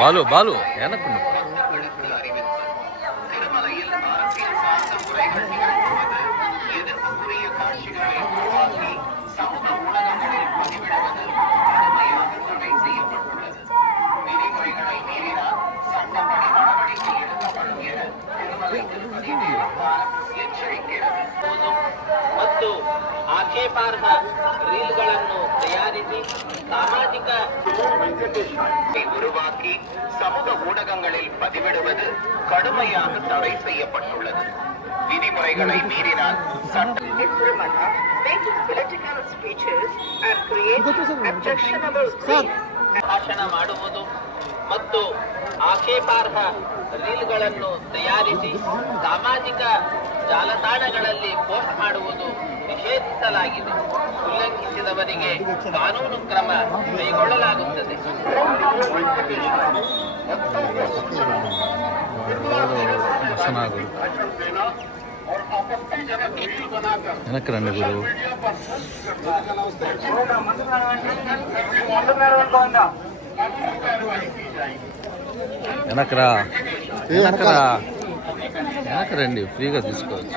பாலு பாலு எனக்கு ಮತ್ತು ಆಕ್ಷೇಪಾರ್ಹ ರೀಲ್ಗಳನ್ನು ತಯಾರಿಸಿ ಸಾಮಾಜಿಕ உருவாக்கி சமூக ஊடகங்களில் பதிவிடுவது கடுமையாக தடை செய்யப்பட்டுள்ளது. விதிமுறைகளை மீறினால் ಭಾಷಣ ಮಾಡುವುದು ಮತ್ತು ಆಕ್ಷೇಪಾರ್ಹ ರೀಲ್ಗಳನ್ನು ತಯಾರಿಸಿ ಸಾಮಾಜಿಕ ಜಾಲತಾಣಗಳಲ್ಲಿ ಪೋಸ್ಟ್ ಮಾಡುವುದು ನಿಷೇಧಿಸಲಾಗಿದೆ. ಉಲ್ಲಂಘಿಸಿದವರಿಗೆ ಕಾನೂನು ಕ್ರಮ ಕೈಗೊಳ್ಳಲಾಗುತ್ತದೆ. எனக்கு ரெண்டு குரு వెనకరా వెనకరా వెనక రండి ఫ్రీగా తీసుకోవచ్చు.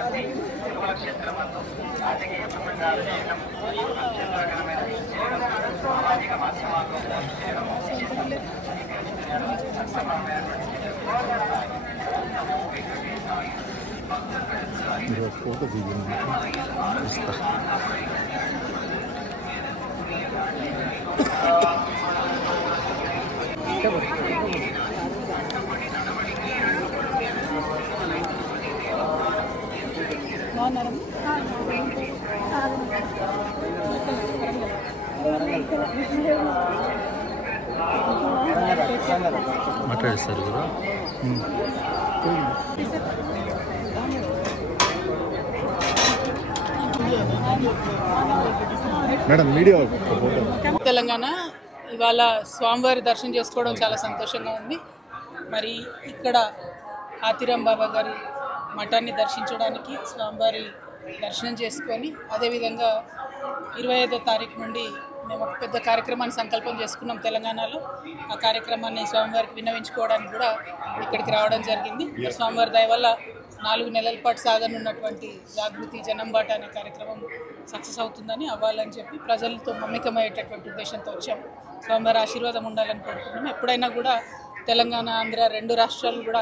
మాట్లాడిస్తారు కదా మేడం మీడియా. తెలంగాణ ఇవాళ స్వామివారి దర్శనం చేసుకోవడం చాలా సంతోషంగా ఉంది. మరి ఇక్కడ ఆతిరాం బాబా గారి మఠాన్ని దర్శించడానికి స్వామివారి దర్శనం చేసుకొని అదేవిధంగా 25వ తారీఖు నుండి మేము ఒక పెద్ద కార్యక్రమాన్ని సంకల్పం చేసుకున్నాం తెలంగాణలో. ఆ కార్యక్రమాన్ని స్వామివారికి విన్నవించుకోవడానికి కూడా ఇక్కడికి రావడం జరిగింది. స్వామివారి దయ వల్ల 4 నెలల పాటు సాగనున్నటువంటి జాగృతి జనంబాట అనే కార్యక్రమం సక్సెస్ అవుతుందని అవ్వాలని చెప్పి ప్రజలతో మమేకమయ్యేటటువంటి ఉద్దేశంతో వచ్చాము. స్వామివారి ఆశీర్వాదం ఉండాలని కోరుకుంటున్నాం. ఎప్పుడైనా కూడా తెలంగాణ ఆంధ్ర 2 రాష్ట్రాలు కూడా